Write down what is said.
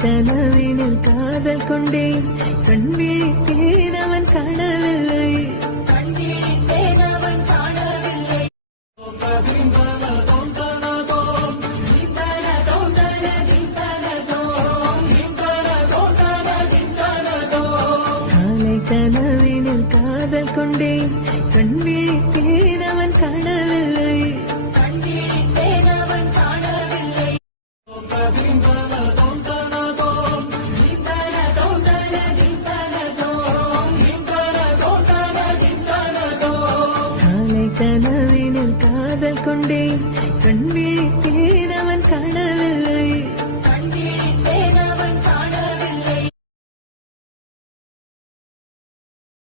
கனவினில் காதல் கொண்டேன் கண் விழித்தேன் அவன் காணவில்லை கனவினில் காதல் கொண்டேன் கண் விழித்தேன் அவன் காணவில்லை கனவினில் காதல் கொண்டேன் கண் விழித்தேன்